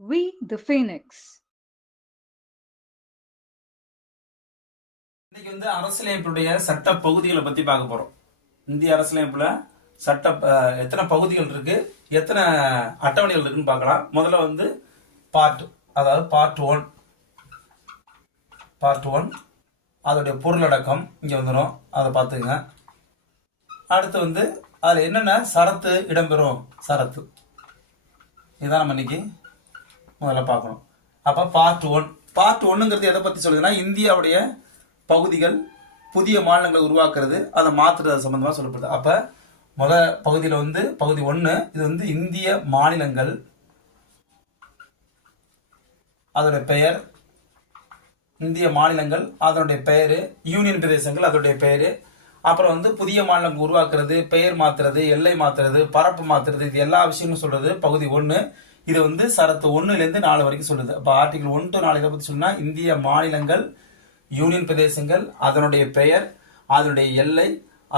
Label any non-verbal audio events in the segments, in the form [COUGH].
We the Phoenix. இன்னைக்கு வந்து அரசியலமைப்புடைய சட்ட பகுதிகளை பத்தி பார்க்க போறோம். இந்திய அரசியலமைப்புல சட்ட எத்தனை பகுதிகள் இருக்கு எத்தனை அட்டவணைகள் இருக்குன்னு பார்க்கலாம். முதல்ல வந்து பார்ட் அதாவது பார்ட் ஒன் பார்ட் ஒன் அதோடைய பொருளடக்கம் இங்க வந்துடும் அதை பார்த்துங்க அடுத்து வந்து அதில் என்னென்ன சரத்து இடம்பெறும்? சரத்து. இதுதான் நம்ம இன்னைக்கு முதல்ல பார்க்கணும். அப்போ பார்ட் ஒன் பார்ட் ஒன்னுங்கிறது எதை பற்றி சொல்லுதுன்னா இந்தியாவுடைய பகுதிகள் புதிய மாநிலங்களை உருவாக்குறது அதை மாற்றுறது சம்மந்தமாக சொல்லப்படுது. அப்போ முத பகுதியில் வந்து பகுதி ஒன்று இது வந்து இந்திய மாநிலங்கள். அதோட பெயர் இந்திய மாநிலங்கள் அதனுடைய பெயர் யூனியன் பிரதேசங்கள் அதனுடைய பெயர். அப்புறம் வந்து புதிய மாநிலங்கள் உருவாக்குறது பெயர் மாத்துறது எல்லை மாத்துறது பரப்பு மாத்துறது இது எல்லா விஷயமும் சொல்றது பகுதி ஒன்று இது வந்து சரத்து ஒன்னுலேருந்து நாலு வரைக்கும் சொல்லுது. அப்போ ஆர்டிகல் ஒன் டு நாலு இதை பற்றி சொன்னால் இந்திய மாநிலங்கள் யூனியன் பிரதேசங்கள் அதனுடைய பெயர் அதனுடைய எல்லை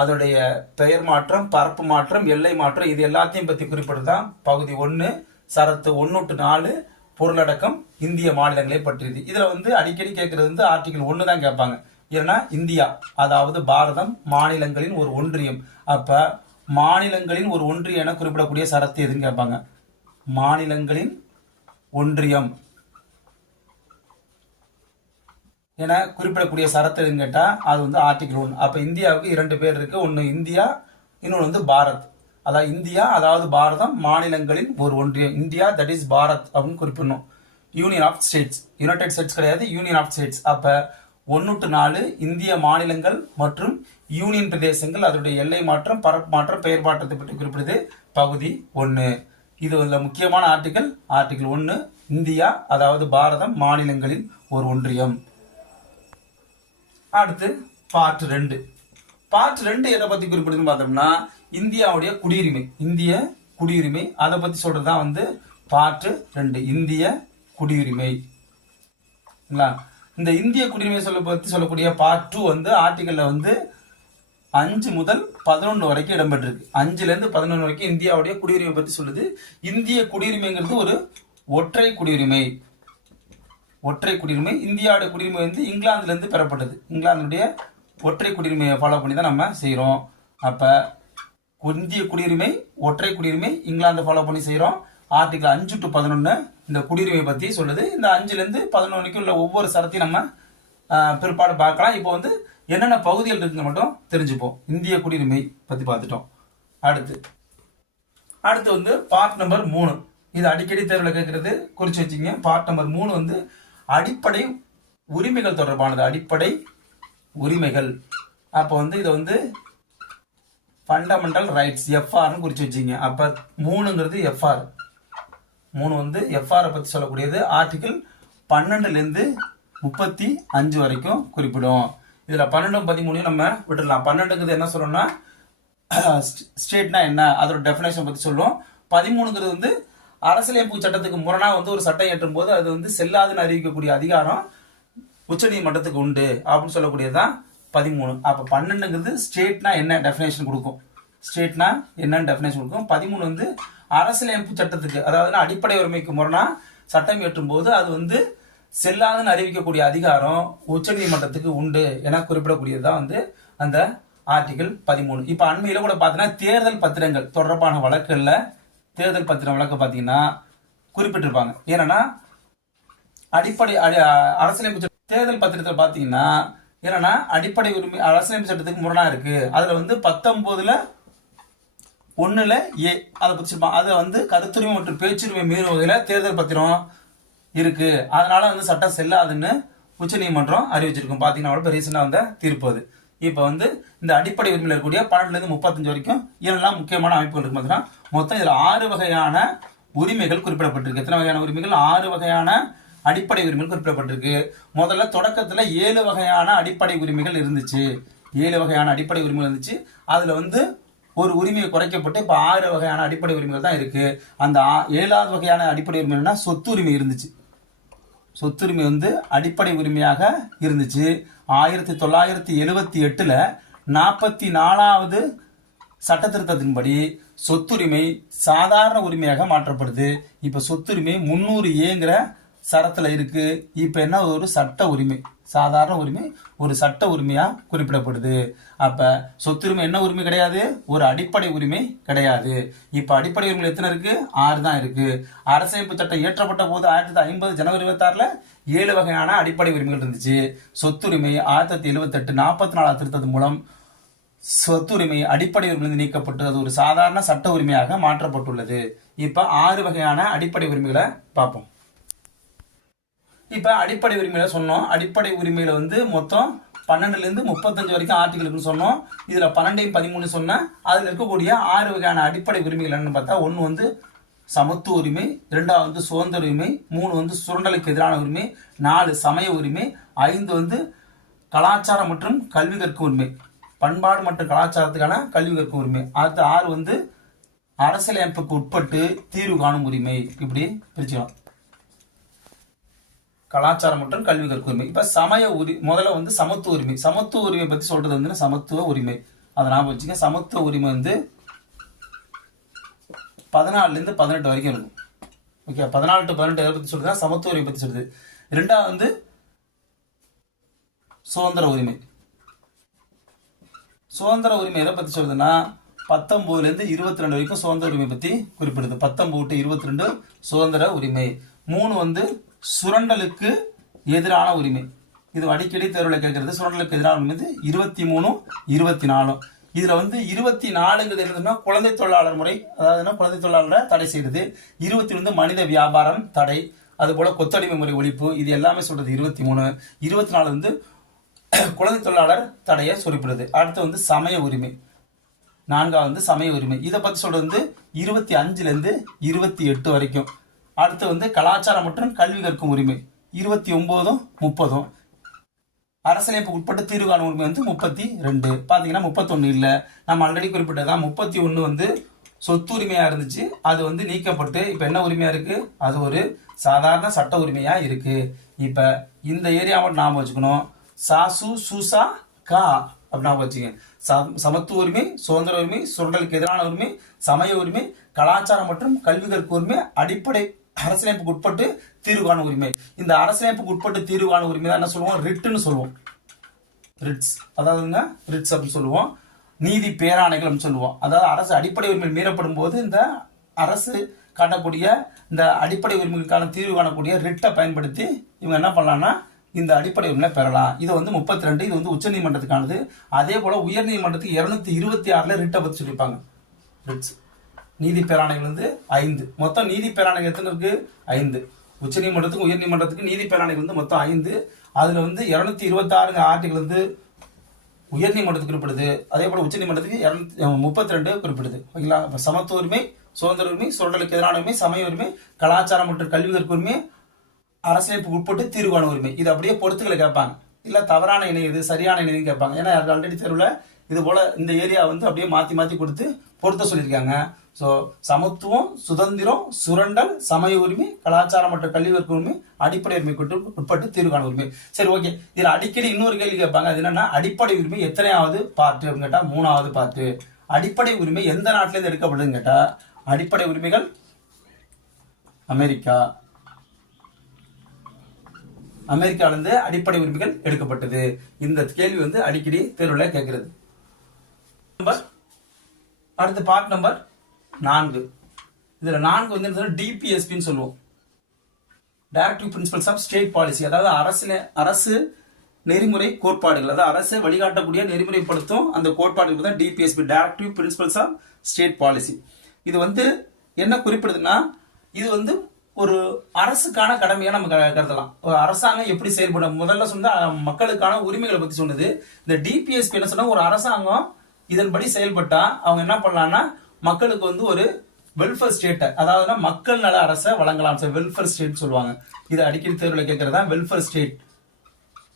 அதனுடைய பெயர் மாற்றம் பரப்பு மாற்றம் எல்லை மாற்றம் இது எல்லாத்தையும் பற்றி குறிப்பிட்டு தான் பகுதி ஒன்று சரத்து ஒன்று டு நாலு பொருளடக்கம் இந்திய மாநிலங்களை பற்றியது. இதில் வந்து அடிக்கடி கேட்கறது வந்து ஆர்டிகல் ஒன்று தான் கேட்பாங்க. ஏன்னா இந்தியா அதாவது பாரதம் மாநிலங்களின் ஒரு ஒன்றியம். அப்போ மாநிலங்களின் ஒரு ஒன்றியம் என குறிப்பிடக்கூடிய சரத்து எதுன்னு கேட்பாங்க. மாநிலங்களின் ஒன்றியம். என குறிப்பிடக்கூடிய சரத்து எதுன்னு கேட்டால் அது வந்து ஆர்டிகல் ஒன் அப்போ இந்தியாவுக்கு இரண்டு பேர் இருக்கு. ஒன்று இந்தியா இன்னொன்று வந்து பாரத். அதாவது இந்தியா அதாவது பாரதம் மாநிலங்களின் ஒரு ஒன்றியம். இந்தியா தட் இஸ் பாரத் அப்படின்னு குறிப்பிடணும். Union of states united states கிடையாது யூனியன் ஆஃப் ஸ்டேட்ஸ் அப்போ ஒன்று டு நாலு இந்திய மாநிலங்கள் மற்றும் யூனியன் பிரதேசங்கள் அதனுடைய எல்லை மாற்றம் பரப்பு மாற்றம் பெயர் மாற்றத்தை பற்றி குறிப்பிடுது பகுதி ஒன்று இது உள்ள முக்கியமான ஆர்டிகல் ஆர்டிகல் ஒன்று இந்தியா அதாவது பாரதம் மாநிலங்களின் ஒரு ஒன்றியம். அடுத்து பார்ட் ரெண்டு. பார்ட் ரெண்டு எதை பத்தி குறிப்பிடுதுன்னு பார்த்தோம்னா இந்தியாவுடைய குடியுரிமை. இந்திய குடியுரிமை. அதை பத்தி சொல்றதுதான் வந்து பார்ட் ரெண்டு இந்திய குடியுரிமை. இந்த இந்திய குடியுரிமை சொல்ல பத்தி சொல்லக்கூடிய பார்ட் டூ வந்து ஆர்டிகல்ல வந்து அஞ்சு முதல் பதினொன்று வரைக்கும் இடம்பெற்றிருக்கு. அஞ்சுலேருந்து பதினொன்று வரைக்கும் இந்தியாவுடைய குடியுரிமை பற்றி சொல்லுது. இந்திய குடியுரிமைங்கிறது ஒரு ஒற்றை குடியுரிமை. ஒற்றை குடியுரிமை. இந்தியாவுடைய குடியுரிமை வந்து இங்கிலாந்துலேருந்து பெறப்பட்டது. இங்கிலாந்துடைய ஒற்றை குடியுரிமையை ஃபாலோ பண்ணி தான் நம்ம செய்கிறோம் அப்போ இந்திய குடியுரிமை ஒற்றை குடியுரிமை இங்கிலாந்து ஃபாலோ பண்ணி செய்கிறோம் ஆர்டிகல் அஞ்சு டு பதினொன்று இந்த குடியுரிமை பற்றி சொல்லுது. இந்த அஞ்சுலேருந்து பதினொன்று வரைக்கும் உள்ள ஒவ்வொரு சரத்தையும் நம்ம பிற்பாடு பார்க்கலாம். இப்போ வந்து என்னென்ன பகுதிகள் இருக்குன்னு மட்டும் தெரிஞ்சுப்போம். இந்திய குடியுரிமை பற்றி பார்த்துட்டோம். அடுத்து. அடுத்து வந்து பார்ட் நம்பர் மூணு. இது அடிக்கடி தேர்வில் கேட்கறது குறிச்சு வச்சுங்க பார்ட் நம்பர் மூணு வந்து அடிப்படை உரிமைகள் தொடர்பானது. அடிப்படை உரிமைகள். அப்போ வந்து இதை வந்து ஃபண்டமெண்டல் ரைட்ஸ் எஃப்ஆர்னு குறிச்சு வச்சுங்க அப்போ மூணுங்கிறது எஃப்ஆர் மூணு வந்து எஃப்ஆரை பற்றி சொல்லக்கூடியது. ஆர்டிகிள் பன்னெண்டுலேருந்து முப்பத்தி அஞ்சு வரைக்கும் குறிப்பிடும். இதில் பன்னெண்டும் பதிமூணையும் நம்ம விட்டுடலாம். பன்னெண்டுங்கிறது என்ன சொல்லணும்னா ஸ்டேட்னா என்ன? அதோட டெஃபினேஷன் பற்றி சொல்லுவோம் பதிமூணுங்கிறது வந்து அரசியலமைப்பு சட்டத்துக்கு முரணா வந்து ஒரு சட்டம் ஏற்றும் போது அது வந்து செல்லாதுன்னு அறிவிக்கக்கூடிய அதிகாரம் உச்சநீதிமன்றத்துக்கு உண்டு அப்படின்னு சொல்லக்கூடியதுதான் பதிமூணு. அப்போ பன்னெண்டுங்கிறது ஸ்டேட்னா என்ன டெஃபினேஷன் கொடுக்கும்? ஸ்டேட்னா என்னன்னு டெஃபினேஷன் கொடுக்கும். பதிமூணு வந்து அரசியலமைப்பு சட்டத்துக்கு அதாவது அடிப்படை உரிமைக்கு முரணா சட்டம் இயற்றும் போது அது வந்து செல்லாதுன்னு அறிவிக்கக்கூடிய அதிகாரம் உச்சநீதிமன்றத்துக்கு உண்டு என குறிப்பிடக்கூடியது தான் வந்து அந்த ஆர்டிகல் பதிமூணு. இப்போ அண்மையில கூட பார்த்தீங்கன்னா தேர்தல் பத்திரங்கள் தொடர்பான வழக்குகளில் தேர்தல் பத்திரம் வழக்கு பார்த்தீங்கன்னா குறிப்பிட்டிருப்பாங்க. ஏன்னா அடிப்படை அரசியலமைப்பு தேர்தல் பத்திரத்தில் பார்த்தீங்கன்னா என்னன்னா அடிப்படை உரிமை அரசியலமைப்பு சட்டத்துக்கு முரணா இருக்கு. அதுல வந்து பத்தொன்பதுல ஒண்ணுல ஏ அதை பிடிச்சிருப்பான். அதை வந்து கருத்துரிமை மற்றும் பேச்சுரிமை மீறும் வகையில தேர்தல் பத்திரம் இருக்கு. அதனால வந்து சட்டம் செல்லாதுன்னு உச்சநீதிமன்றம் அறிவிச்சிருக்கும். பாத்தீங்கன்னா அவ்வளோ ரீசெண்டாக வந்த தீர்ப்பு அது. இப்போ வந்து இந்த அடிப்படை உரிமையில் இருக்கக்கூடிய பன்னெண்டுல இருந்து முப்பத்தஞ்சு வரைக்கும் இதெல்லாம் முக்கியமான அமைப்புகள் இருக்கு பார்த்தீங்கன்னா மொத்தம் இதுல ஆறு வகையான உரிமைகள் குறிப்பிடப்பட்டிருக்கு. எத்தனை வகையான உரிமைகள்? ஆறு வகையான அடிப்படை உரிமைகள் குறிப்பிடப்பட்டிருக்கு. முதல்ல தொடக்கத்துல ஏழு வகையான அடிப்படை உரிமைகள் இருந்துச்சு. ஏழு வகையான அடிப்படை உரிமைகள் இருந்துச்சு. அதுல வந்து ஒரு உரிமையை குறைக்கப்பட்டு இப்ப ஆறு வகையான அடிப்படை உரிமைகள் தான் இருக்கு. அந்த ஏழாவது வகையான அடிப்படை உரிமைன்னா சொத்துரிமை இருந்துச்சு. சொத்துரிமை வந்து அடிப்படை உரிமையாக இருந்துச்சு. ஆயிரத்தி தொள்ளாயிரத்தி எழுவத்தி எட்டில் நாற்பத்தி நாலாவது சட்ட திருத்தத்தின்படி சொத்துரிமை சாதாரண உரிமையாக மாற்றப்படுது. இப்போ சொத்துரிமை முன்னூறு ஏங்கிற சரத்தில் இருக்கு. இப்ப என்ன? ஒரு சட்ட உரிமை. சாதாரண உரிமை. ஒரு சட்ட உரிமையா குறிப்பிடப்படுது. அப்ப சொத்துரிமை என்ன உரிமை கிடையாது? ஒரு அடிப்படை உரிமை கிடையாது. இப்ப அடிப்படை உரிமை எத்தனை இருக்கு? ஆறு தான் இருக்கு. அரசமைப்பு சட்டம் இயற்றப்பட்ட போது ஆயிரத்தி தொள்ளாயிரத்தி ஐம்பது ஜனவரி இருபத்தி ஆறுல ஏழு வகையான அடிப்படை உரிமைகள் இருந்துச்சு. சொத்துரிமை ஆயிரத்தி தொள்ளாயிரத்தி எழுபத்தி எட்டு நாற்பத்தி நாலாவது திருத்தது மூலம் சொத்துரிமை அடிப்படை உரிமையிலிருந்து நீக்கப்பட்டு அது ஒரு சாதாரண சட்ட உரிமையாக மாற்றப்பட்டுள்ளது. இப்ப ஆறு வகையான அடிப்படை உரிமைகளை பார்ப்போம். இப்போ அடிப்படை உரிமையில சொன்னோம். அடிப்படை உரிமையில வந்து மொத்தம் பன்னெண்டுலேருந்து முப்பத்தஞ்சு வரைக்கும் ஆர்டிகல் இருக்குன்னு சொன்னோம். இதில் பன்னெண்டையும் பதிமூணு சொன்னேன் அதில் இருக்கக்கூடிய ஆறு வகையான அடிப்படை உரிமைகள் என்னன்னு பார்த்தா ஒன்று வந்து சமத்துவ உரிமை இரண்டாவது வந்து சுதந்திர உரிமை மூணு வந்து சுரண்டலுக்கு எதிரான உரிமை நாலு சமய உரிமை ஐந்து வந்து கலாச்சாரம் மற்றும் கல்வி கற்கும் உரிமை. பண்பாடு மற்றும் கலாச்சாரத்துக்கான கல்வி கற்கும் உரிமை. அடுத்து ஆறு வந்து அரசியலமைப்புக்கு உட்பட்டு தீர்வு காணும் உரிமை. இப்படி பிரிச்சுக்கலாம். கலாச்சாரம் மற்றும் கல்வி கற்குரிமை உரிமை. இப்ப சமய உரி முதல்ல வந்து சமத்துவ உரிமை. சமத்துவ உரிமை பத்தி சொல்றது வந்து சமத்துவ உரிமை. அதை நான் வச்சுக்க சமத்துவ உரிமை வந்து பதினாலுல இருந்து பதினெட்டு வரைக்கும் இருக்கும். ஓகே? பதினாலு டு பதினெட்டு எதை பத்தி சொல்றதுன்னா சமத்துவ உரிமை பத்தி சொல்றது. ரெண்டாவது வந்து சுதந்திர உரிமை. சுதந்திர உரிமை எதை பத்தி சொல்றதுன்னா பத்தொன்பதுல இருந்து இருபத்தி ரெண்டு வரைக்கும் சுதந்திர உரிமை பத்தி குறிப்பிடுது. பத்தொன்பது டு இருபத்தி ரெண்டு சுதந்திர உரிமை. மூணு வந்து சுரண்டலுக்கு எதிரான உரிமை. இது அடிக்கடி தேர்வில் கேட்கறது. சுரண்டலுக்கு எதிரான உரிமை இருபத்தி மூணும் இருபத்தி நாலும் இதுல வந்து இருபத்தி நாலுங்கிறது என்னதுன்னா குழந்தை தொழிலாளர் முறை அதாவதுன்னா குழந்தை தொழிலாளரை தடை செய்யறது இருபத்தி வந்து மனித வியாபாரம் தடை அது போல கொத்தடிமை முறை ஒழிப்பு இது எல்லாமே சொல்றது இருபத்தி மூணு. இருபத்தி நாலு வந்து குழந்தை தொழிலாளர் தடையை குறிப்பிடுது. அடுத்து வந்து சமய உரிமை. நான்காவது வந்து சமய உரிமை. இதை பத்தி சொல்றது வந்து இருபத்தி அஞ்சுல இருந்து இருபத்தி எட்டு வரைக்கும். அடுத்து வந்து கலாச்சாரம் மற்றும் கல்வி கற்கும் உரிமை. இருபத்தி ஒன்பதும் முப்பதும். அரசியலமைப்பு உட்பட்ட தீர்வு காணும் உரிமை வந்து முப்பத்தி ரெண்டு. பாத்தீங்கன்னா முப்பத்தொன்னு இல்லை. நம்ம ஆல்ரெடி குறிப்பிட்டதான் முப்பத்தி ஒன்னு வந்து சொத்து உரிமையா இருந்துச்சு. அது வந்து நீக்கப்பட்டு இப்ப என்ன உரிமையா இருக்கு? அது ஒரு சாதாரண சட்ட உரிமையா இருக்கு. இப்ப இந்த ஏரியா மட்டும் நாம வச்சுக்கணும். சாசு சுசா கா அப்படின்னா வச்சுங்க சமத்துவ உரிமை சுதந்திர உரிமை சுரண்டலுக்கு எதிரான உரிமை சமய உரிமை கலாச்சாரம் மற்றும் கல்வி கற்கும் உரிமை அடிப்படை அரசியலமைப்புக்கு உட்பட்டு தீர்வு காணும் உரிமை. இந்த அரசியலமைப்புக்கு உட்பட்டு தீர்வு காணும் உரிமை தான் என்ன சொல்லுவோம்? ரிட்டுன்னு சொல்லுவோம். ரிட்ஸ். அதாவதுங்க ரிட்ஸ் அப்படின்னு சொல்லுவோம். நீதி பேராணைகள் சொல்லுவோம். அதாவது அரசு அடிப்படை உரிமை மீறப்படும் போது இந்த அரசு காட்டக்கூடிய இந்த அடிப்படை உரிமைகளுக்கான தீர்வு காணக்கூடிய ரிட்டை பயன்படுத்தி இவங்க என்ன பண்ணலாம்னா இந்த அடிப்படை உரிமையை பெறலாம். இது வந்து முப்பத்தி ரெண்டு இது வந்து உச்சநீதிமன்றத்துக்கானது. அதே போல உயர்நீதிமன்றத்துக்கு இருநூத்தி இருபத்தி ஆறுல ரிட்டை பற்றி சொல்லியிருப்பாங்க ரிட்ஸ். நீதி பேராணைகள் வந்து ஐந்து. மொத்தம் நீதி பேராணைகள் எத்தனை இருக்கு? ஐந்து. உச்சநீதிமன்றத்துக்கு உயர்நீதிமன்றத்துக்கு நீதி பேராணைகள் வந்து மொத்தம் ஐந்து. அதுல வந்து இருநூத்தி இருபத்தி ஆறுங்க வந்து உயர்நீதிமன்றத்துக்கு குறிப்பிடுது. அதே போல உச்சநீதிமன்றத்துக்கு முப்பத்தி ரெண்டு குறிப்பிடுது. ஓகேங்களா? சமத்துவ உரிமை சுதந்திர உரிமை சுரண்டலுக்கு எதிரான உரிமை சமய உரிமை கலாச்சாரம் மற்றும் கல்வி உரிமை அரசியலுக்கு உட்பட்டு தீர்வு உரிமை. இது அப்படியே பொறுத்துக்களை கேட்பாங்க. இல்ல தவறான இணை இது சரியான இணைன்னு கேட்பாங்க. ஏன்னா ஆல்ரெடி தெருவில் இது போல இந்த ஏரியா வந்து அப்படியே மாத்தி மாத்தி கொடுத்து பொருத்த சொல்லியிருக்காங்க. ஸோ சமத்துவம் சுதந்திரம் சுரண்டல் சமய உரிமை கலாச்சாரம் மற்றும் கல்வி கற்கும் உரிமை அடிப்படை உரிமை உட்பட்டு தீர்வு காண உரிமை. சரி ஓகே. இதில் அடிக்கடி இன்னொரு கேள்வி கேட்பாங்க. அது என்னன்னா அடிப்படை உரிமை எத்தனையாவது பார்ட்டு அப்படின்னு கேட்டால் மூணாவது பார்ட்டு அடிப்படை உரிமை எந்த நாட்டிலேருந்து எடுக்கப்படுதுன்னு கேட்டால் அடிப்படை உரிமைகள் அமெரிக்கா. அமெரிக்காவிலிருந்து அடிப்படை உரிமைகள் எடுக்கப்பட்டது. இந்த கேள்வி வந்து அடிக்கடி தேர்வில் கேட்கிறது. நம்பர் அடுத்து பார்ட் நம்பர் நான்கு. இதில் நான்கு வந்து என்ன டிபிஎஸ்பின்னு சொல்லுவோம். Directive principles of state policy அதாவது அரசு அரசு நெறிமுறை கோட்பாடுகள். அதாவது அரசு வழிகாட்டக்கூடிய நெறிமுறைப்படுத்தும் அந்த கோட்பாடுகள் தான் DPSP directive principles of state policy இது வந்து என்ன குறிப்பிடுதுன்னா இது வந்து ஒரு அரசுக்கான கடமையை நம்ம க- கருதலாம். ஒரு அரசாங்கம் எப்படி செயல்படும்? முதல்ல சொன்னா மக்களுக்கான உரிமைகளை பத்தி சொன்னது. இந்த டிபிஎஸ்பி என்ன சொன்னா ஒரு அரசாங்கம் இதன்படி செயல்பட்டா அவங்க என்ன பண்ணலாம்னா மக்களுக்கு வந்து ஒரு வெல்ஃபேர் ஸ்டேட்டை அதாவது மக்கள் நல அரசை வழங்கலாம். வெல்ஃபேர் ஸ்டேட் சொல்லுவாங்க. இது அடிக்கடி தேர்வில் கேட்கறதா வெல்ஃபேர் ஸ்டேட்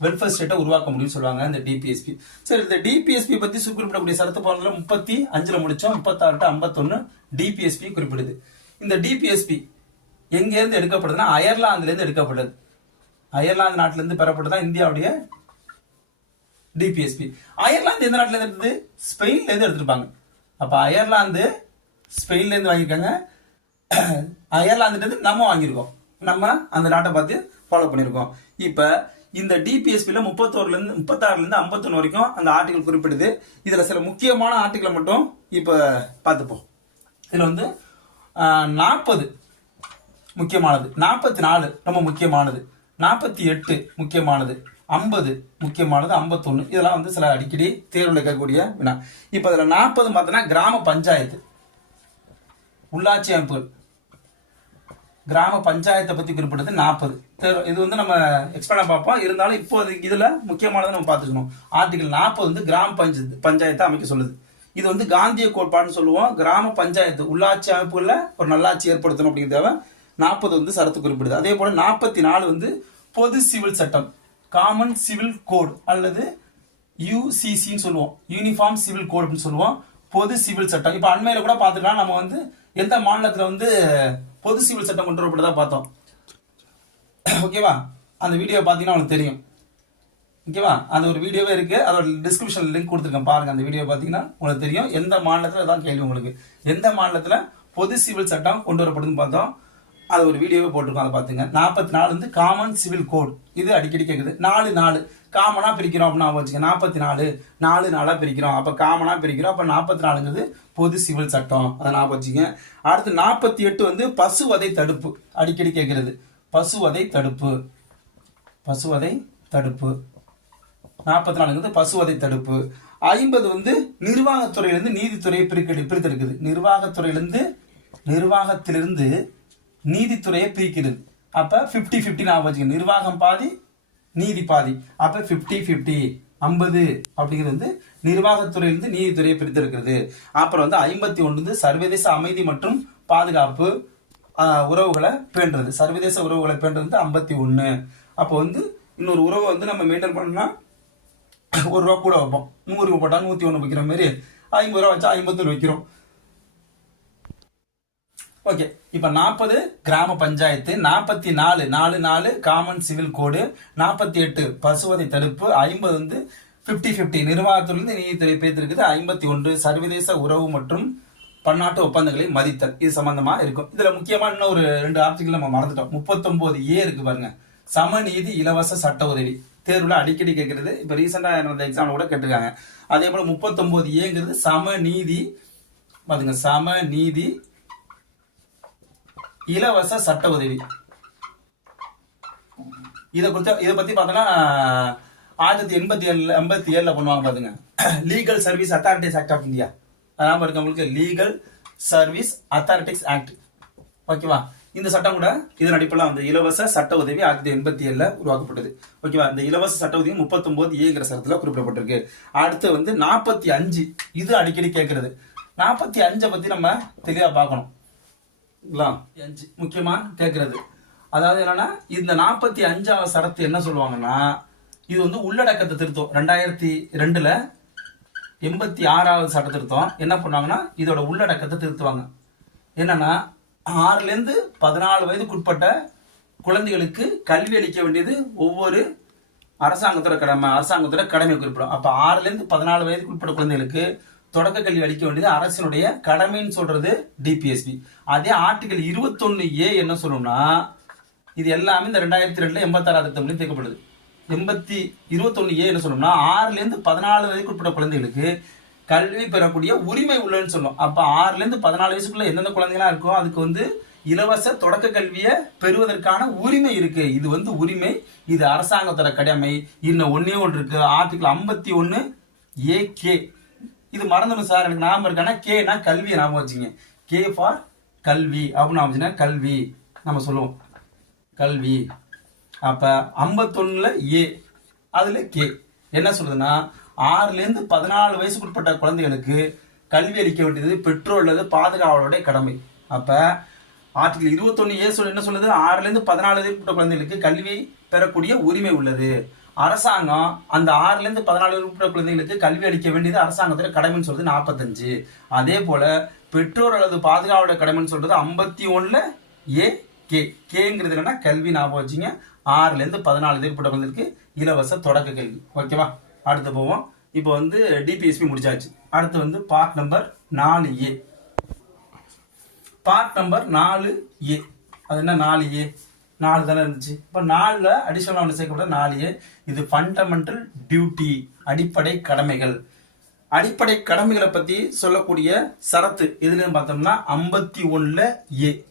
வெல்ஃபேர் ஸ்டேட்டை உருவாக்க முடியும்னு சொல்லுவாங்க இந்த டிபிஎஸ்பி சரி இந்த டிபிஎஸ்பி பத்தி குறிப்பிடக்கூடிய சரத்து பாடல முப்பத்தி அஞ்சுல முடிச்சோம். முப்பத்தாறு டு ஐம்பத்தொன்னு டிபிஎஸ்பி குறிப்பிடுது. இந்த டிபிஎஸ்பி எங்கேருந்து எடுக்கப்படுதுன்னா அயர்லாந்துலேருந்து எடுக்கப்படுது. அயர்லாந்து நாட்டிலேருந்து இருந்து இந்தியாவுடைய டிபிஎஸ்பி அயர்லாந்து எந்த நாட்டிலேருந்து ஸ்பெயின்லேருந்து எடுத்தது எடுத்திருப்பாங்க. அப்போ அயர்லாந்து ஸ்பெயின்லேருந்து வாங்கியிருக்காங்க. [CLEARS THROAT] அயர்லாந்துலேருந்து நம்ம வாங்கியிருக்கோம். நம்ம அந்த நாட்டை பார்த்து ஃபாலோ பண்ணியிருக்கோம். இப்போ இந்த டிபிஎஸ்பியில் முப்பத்தோருலேருந்து முப்பத்தாறுலேருந்து ஐம்பத்தொன்று வரைக்கும் அந்த ஆர்டிகல் குறிப்பிடுது. இதில் சில முக்கியமான ஆர்டிகளை மட்டும் இப்போ பார்த்துப்போம். இதில் வந்து நாற்பது முக்கியமானது. நாற்பத்தி நாலு ரொம்ப முக்கியமானது. நாற்பத்தி எட்டு முக்கியமானது. ஐம்பது முக்கியமானது ஐம்பத்தொன்று இதெல்லாம் வந்து சில அடிக்கடி தேர்வில் கேட்கக்கூடிய வினா. இப்போ இதில் நாற்பது பார்த்தோன்னா கிராம பஞ்சாயத்து. உள்ளாட்சி அமைப்புகள். கிராம பஞ்சாயத்தை பற்றி குறிப்பிட்டது நாற்பது தேர்வு இது வந்து நம்ம எக்ஸ்பிளைன் பார்ப்போம். இருந்தாலும் இப்போ இதில் முக்கியமானதை நம்ம பார்த்துக்கணும். ஆர்டிகல் நாற்பது வந்து கிராம பஞ்சாயத்து பஞ்சாயத்தை அமைக்க சொல்லுது. இது வந்து காந்திய கோட்பாடுன்னு சொல்லுவோம். கிராம பஞ்சாயத்து உள்ளாட்சி அமைப்புகளில் ஒரு நல்லாட்சி ஏற்படுத்தணும் அப்படிங்கிறத நாற்பது வந்து சரத்து குறிப்பிடுது. அதே போல் நாற்பத்தி நாலு வந்து பொது சிவில் சட்டம். காமன் சிவில் கோட் அல்லது யூசிசின்னு சொல்லுவோம். யூனிஃபார்ம் சிவில் கோட் அப்படின்னு சொல்லுவோம். பொது சிவில் சட்டம். இப்போ அண்மையில் கூட பார்த்துக்கலாம் நம்ம வந்து எந்த மாநிலத்தில் வந்து பொது சிவில் சட்டம் கொண்டு வரப்பட்டதா பார்த்தோம். ஓகேவா அந்த வீடியோ பார்த்தீங்கன்னா உங்களுக்கு தெரியும். ஓகேவா அந்த ஒரு வீடியோவே இருக்கு. அதோட டிஸ்கிரிப்ஷன் லிங்க் கொடுத்துருக்கேன். பாருங்க அந்த வீடியோ பார்த்தீங்கன்னா உங்களுக்கு தெரியும். எந்த மாநிலத்தில் தான் கேள்வி உங்களுக்கு. எந்த மாநிலத்தில் பொது சிவில் சட்டம் கொண்டு வரப்படுதுன்னு பார்த்தோம். அது ஒரு வீடியோவே போட்டிருக்கோம் அதை பார்த்துங்க. நாற்பத்தி நாலு வந்து காமன் சிவில் கோட் இது அடிக்கடி கேட்குது நாலு நாலு. காமனாக பிரிக்கிறோம் அப்படின்னு வச்சுக்க நாற்பத்தி நாலு நாலு நாளாக பிரிக்கிறோம். அப்போ காமனாக பிரிக்கிறோம். அப்போ நாற்பத்தி நாலுங்கிறது பொது சிவில் சட்டம். அதை ஞாபகம் வச்சுங்க அடுத்து நாற்பத்தி எட்டு வந்து பசுவதை தடுப்பு. அடிக்கடி கேட்கறது பசுவதை தடுப்பு. பசுவதை தடுப்பு. நாற்பத்தி நாலுங்கிறது பசுவதை தடுப்பு. ஐம்பது வந்து நிர்வாகத்துறையிலிருந்து நீதித்துறையை பிரிக்க பிரித்தெடுக்குது. நிர்வாகத்துறையிலிருந்து நிர்வாகத்திலிருந்து நீதித்துறையை பிரிக்கிறது. அப்ப பிப்டி பிப்டி நான் வச்சுக்க நிர்வாகம் பாதி நீதி பாதி. அப்ப பிப்டி பிப்டி ஐம்பது அப்படிங்கிறது வந்து நிர்வாகத்துறையிலிருந்து நீதித்துறையை பிரித்திருக்கிறது அப்புறம் வந்து ஐம்பத்தி ஒன்று வந்து சர்வதேச அமைதி மற்றும் பாதுகாப்பு உறவுகளை பேண்டுறது சர்வதேச உறவுகளை பேண்டுறது வந்து ஐம்பத்தி ஒன்று அப்போ வந்து இன்னொரு உறவை வந்து நம்ம மெயின்டைன் பண்ணோம்னா ஒரு ரூபா கூட வைப்போம். நூறு ரூபா போட்டால் நூற்றி ஒன்று வைக்கிற மாதிரி ஐம்பது ரூபா வச்சா ஐம்பத்தொன்று வைக்கிறோம். ஓகே இப்போ நாற்பது கிராம பஞ்சாயத்து நாற்பத்தி நாலு நாலு நாலு காமன் சிவில் கோடு நாற்பத்தி எட்டு பசுவதை தடுப்பு ஐம்பது வந்து ஃபிஃப்டி ஃபிஃப்டி நிர்வாகத்திலிருந்து நீதித்துறை பேத்திருக்குது ஐம்பத்தி ஒன்று சர்வதேச உறவு மற்றும் பன்னாட்டு ஒப்பந்தங்களை மதித்தல். இது சம்பந்தமா இருக்கும். இதுல முக்கியமா இன்னும் ஒரு ரெண்டு ஆர்டிகல் நம்ம மறந்துட்டோம். முப்பத்தொன்பது ஏ இருக்கு பாருங்க. சமநீதி இலவச சட்ட உதவி. தேர்வுல அடிக்கடி கேட்கறது இப்ப ரீசெண்டா நடந்த எக்ஸாம்ல கூட கேட்டிருக்காங்க. அதே போல முப்பத்தொன்பது ஏங்கிறது சமநீதி பாத்துங்க சமநீதி இலவச சட்ட உதவி. இதை குறித்த இதை பத்தி பார்த்தோன்னா ஆயிரத்தி எண்பத்தி ஏழில் எண்பத்தி ஏழுல பண்ணுவாங்க பாருங்க legal service authorities act of India அதான் இருக்கவங்களுக்கு லீகல் சர்வீஸ் அத்தாரிட்டிஸ் ஆக்ட் ஓகேவா இந்த சட்டம் கூட இதன் அடிப்படையில் அந்த இலவச சட்ட உதவி ஆயிரத்தி எண்பத்தி ஏழுல உருவாக்கப்பட்டது. ஓகேவா இந்த இலவச சட்ட உதவி முப்பத்தொன்பது ஏங்கிற சட்டத்தில் குறிப்பிடப்பட்டிருக்கு. அடுத்து வந்து நாற்பத்தி அஞ்சு இது அடிக்கடி கேட்கறது நாற்பத்தி அஞ்சை பத்தி நம்ம தெளிவா பார்க்கணும். அஞ்சு முக்கியமா கேட்கறது அதாவது என்னன்னா இந்த நாற்பத்தி அஞ்சாவது சரத்து என்ன சொல்லுவாங்கன்னா இது வந்து உள்ளடக்கத்தை திருத்தம். ரெண்டாயிரத்தி ரெண்டுல எண்பத்தி ஆறாவது சட்ட திருத்தம். என்ன பண்ணுவாங்கன்னா இதோட உள்ளடக்கத்தை திருத்துவாங்க. என்னன்னா ஆறுலேருந்து பதினாலு வயதுக்குட்பட்ட குழந்தைகளுக்கு கல்வி அளிக்க வேண்டியது ஒவ்வொரு அரசாங்கத்தோட கடமை அரசாங்கத்தோட கடமை குறிப்பிடும். அப்போ ஆறுலேருந்து பதினாலு வயதுக்குட்பட்ட குழந்தைகளுக்கு தொடக்க கல்வி அளிக்க வேண்டியது அரசினுடைய கடமைன்னு சொல்றது டிபிஎஸ்பி அதே ஆர்டிகல் இருபத்தொன்னு ஏ என்ன சொல்லணும்னா இது எல்லாமே இந்த ரெண்டாயிரத்தி ரெண்டுல எண்பத்தாறாவது திட்டம்லையும் தேக்கப்படுது எண்பத்தி இருபத்தொன்னு ஏ என்ன சொல்லணும்னா ஆறுல இருந்து பதினாலு வயதுக்குட்பட்ட குழந்தைகளுக்கு கல்வி பெறக்கூடிய உரிமை உள்ளன்னு சொல்லும் அப்ப ஆறுல இருந்து பதினாலு வயசுக்குள்ள எந்தெந்த குழந்தைகளா இருக்கோ அதுக்கு வந்து இலவச தொடக்க கல்வியை பெறுவதற்கான உரிமை இருக்கு. இது வந்து உரிமை இது அரசாங்கத்தோட கடமை. இன்னும் ஒன்னே ஒன்று இருக்கு. ஆர்டிகல் ஐம்பத்தி ஒன்னு ஏ கே இது மறந்துடும் சார். எனக்கு ஞாபகம் இருக்கானா கேனா கல்வியை ஞாபகம் வச்சுங்க கே ஃபார் கல்வி. அப்படின்னு ஞாபகம் கல்வி. நம்ம சொல்லுவோம். கல்வி. அப்ப ஐம்பத்தொன்னுல ஏ. அதுல கே. என்ன சொல்லுதுன்னா ஆறுலேருந்து பதினாலு வயசுக்குட்பட்ட குழந்தைகளுக்கு கல்வி அளிக்க வேண்டியது பெற்றோர் அல்லது பாதுகாவலருடைய கடமை. அப்ப ஆர்டிகல் இருபத்தொன்னு ஏ சொல்லு என்ன சொல்லுது? ஆறுலேருந்து பதினாலு வயசுக்குட்பட்ட குழந்தைகளுக்கு கல்வி பெறக்கூடிய உரிமை உள்ளது. அரசாங்கம் அந்த ஆறுலேருந்து பதினாலு உறுப்பினர் குழந்தைகளுக்கு கல்வி அளிக்க வேண்டியது அரசாங்கத்தில் கடமைன்னு சொல்றது நாற்பத்தஞ்சு அதே போல பெற்றோர் அல்லது பாதுகாவலர் கடமைன்னு சொல்றது ஐம்பத்தி ஒன்றில் ஏ கே. கேங்கிறது என்னன்னா கல்வி ஞாபகம் வச்சுங்க. ஆறுலேருந்து பதினாலு உறுப்பினர் குழந்தைகளுக்கு இலவச தொடக்க கல்வி. ஓகேவா? அடுத்து போவோம். இப்போ வந்து டிபிஎஸ்பி முடிச்சாச்சு. அடுத்து வந்து பார்ட் நம்பர் நாலு ஏ. பார்ட் நம்பர் நாலு ஏ. அது என்ன நாலு ஏ? நாலு தானே இருந்துச்சு. இப்போ நாலில் அடிஷனல் ஒன்று சேர்க்கப்பட்ட நாலு ஏ. இது ஃபண்டமெண்டல் டியூட்டி அடிப்படை கடமைகள். அடிப்படை கடமைகளை பற்றி சொல்லக்கூடிய சரத்து எதுலன்னு பார்த்தோம்னா ஐம்பத்தி ஒன்றில் ஏ.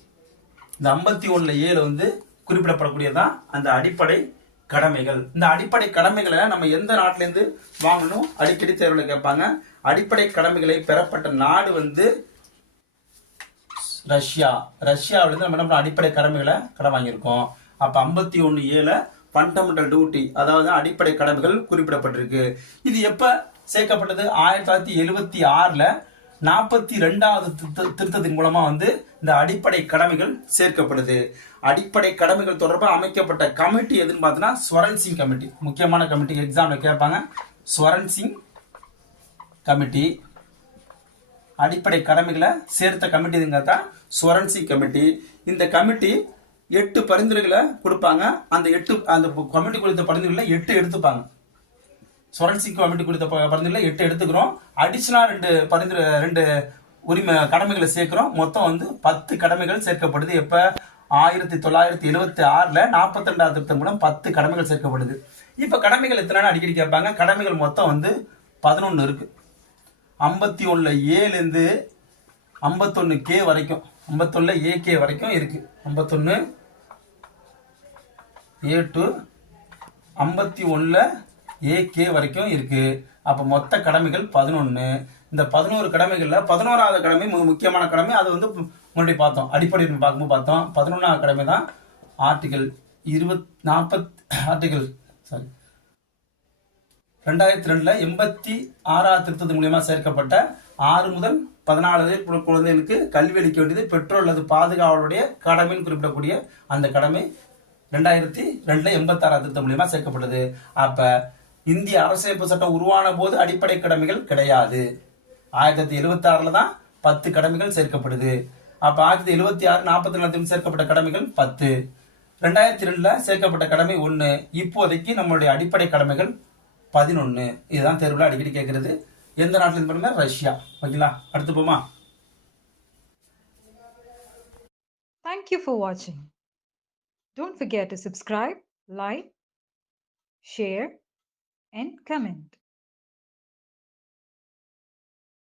இந்த ஐம்பத்தி ஒன்றில் ஏல வந்து குறிப்பிடப்படக்கூடியதான் அந்த அடிப்படை கடமைகள். இந்த அடிப்படை கடமைகளை நம்ம எந்த நாட்டிலேருந்து வாங்கணும்? அடிக்கடி தேர்வில் கேட்பாங்க. அடிப்படை கடமைகளை பெறப்பட்ட நாடு வந்து ரஷ்யா. ரஷ்யாவிலிருந்து நம்ம என்ன பண்ணோம்? அடிப்படை கடமைகளை கடன் வாங்கியிருக்கோம். அப்ப ஐம்பத்தி ஒன்னு ஏழு ஃபண்டமெண்டல் டியூட்டி அதாவது அடிப்படை கடமைகள் குறிப்பிடப்பட்டிருக்கு. இது எப்ப சேர்க்கப்பட்டது? ஆயிரத்தி தொள்ளாயிரத்தி எழுபத்தி ஆறுல நாற்பத்தி ரெண்டாவது திருத்தத்தின் மூலமா வந்து இந்த அடிப்படை கடமைகள் சேர்க்கப்படுது. அடிப்படை கடமைகள் தொடர்பாக அமைக்கப்பட்ட கமிட்டி எதுன்னு பார்த்தோன்னா ஸ்வரன் சிங் கமிட்டி முக்கியமான கமிட்டி எக்ஸாம்ல கேட்பாங்க. ஸ்வரன் சிங் கமிட்டி அடிப்படை கடமைகளை சேர்த்த கமிட்டிங்க தான் சுவரன்சி கமிட்டி இந்த கமிட்டி எட்டு பரிந்துரைகளை கொடுப்பாங்க. அந்த எட்டு அந்த கமிட்டி கொடுத்த பரிந்துரைகளை எட்டு எடுத்துப்பாங்க. சுவரன்சி கமிட்டி கொடுத்த ப- பரிந்துரைகளை எட்டு எடுத்துக்கிறோம். அடிஷனலாக ரெண்டு பரிந்துரை ரெண்டு உரிமை கடமைகளை சேர்க்கிறோம். மொத்தம் வந்து பத்து கடமைகள் சேர்க்கப்படுது. எப்போ? ஆயிரத்தி தொள்ளாயிரத்தி எழுபத்தி ஆறில் நாற்பத்தி ரெண்டாவது திருத்தம் மூலம் பத்து கடமைகள் சேர்க்கப்படுது. இப்போ கடமைகள் எத்தனை அடிக்கடி கேட்பாங்க? கடமைகள் மொத்தம் வந்து பதினொன்று இருக்குது ஐம்பத்தி ஒன்றுல ஏலேருந்து ஐம்பத்தொன்று கே வரைக்கும். ஐம்பத்தொன்னில் ஏ கே வரைக்கும் இருக்கு. ஐம்பத்தொன்று ஏ டு ஐம்பத்தி ஒன்றில் ஏ கே வரைக்கும் இருக்கு. அப்போ மொத்த கடமைகள் பதினொன்று இந்த பதினோரு கடமைகளில் பதினோராவது கடமை மிக முக்கியமான கடமை. அது வந்து முன்னாடி பார்த்தோம். அடிப்படை பார்க்கும்போது பார்த்தோம். பதினொன்றாவது கடமை தான் ஆர்டிகல் இருபத் நாற்பத் ஆர்டிகல் சாரி ரெண்டாயிரத்தி ரெண்டுல எண்பத்தி ஆறாவது திருத்தத்து மூலியமா சேர்க்கப்பட்ட ஆறு முதல் பதினாலு வயது குழந்தைகளுக்கு கல்வி அளிக்க வேண்டியது பெற்றோர் அல்லது பாதுகாவலுடைய கடமைன்னு குறிப்பிடக்கூடிய அந்த கடமை ரெண்டாயிரத்தி ரெண்டுல எண்பத்தாறாவது திருத்தம் மூலியமா சேர்க்கப்பட்டது. அப்ப இந்திய அரசியலமைப்பு சட்டம் உருவான போது அடிப்படை கடமைகள் கிடையாது. ஆயிரத்தி தொள்ளாயிரத்தி எழுபத்தி ஆறுல தான் பத்து கடமைகள் சேர்க்கப்படுது. அப்ப ஆயிரத்தி தொள்ளாயிரத்தி எழுபத்தி ஆறு நாற்பத்தி ரெண்டுல சேர்க்கப்பட்ட கடமைகள் பத்து. ரெண்டாயிரத்தி ரெண்டுல சேர்க்கப்பட்ட கடமை ஒன்று இப்போதைக்கு நம்மளுடைய அடிப்படை கடமைகள் பதினொன்னு இதுதான் தேர்வுல அடிக்கடி கேட்கறது எந்த நாட்டுல இருந்து பாருங்க ரஷ்யா ஓகேங்களா அடுத்து போமா Thank you for watching. Don't forget to subscribe, like, share, and comment.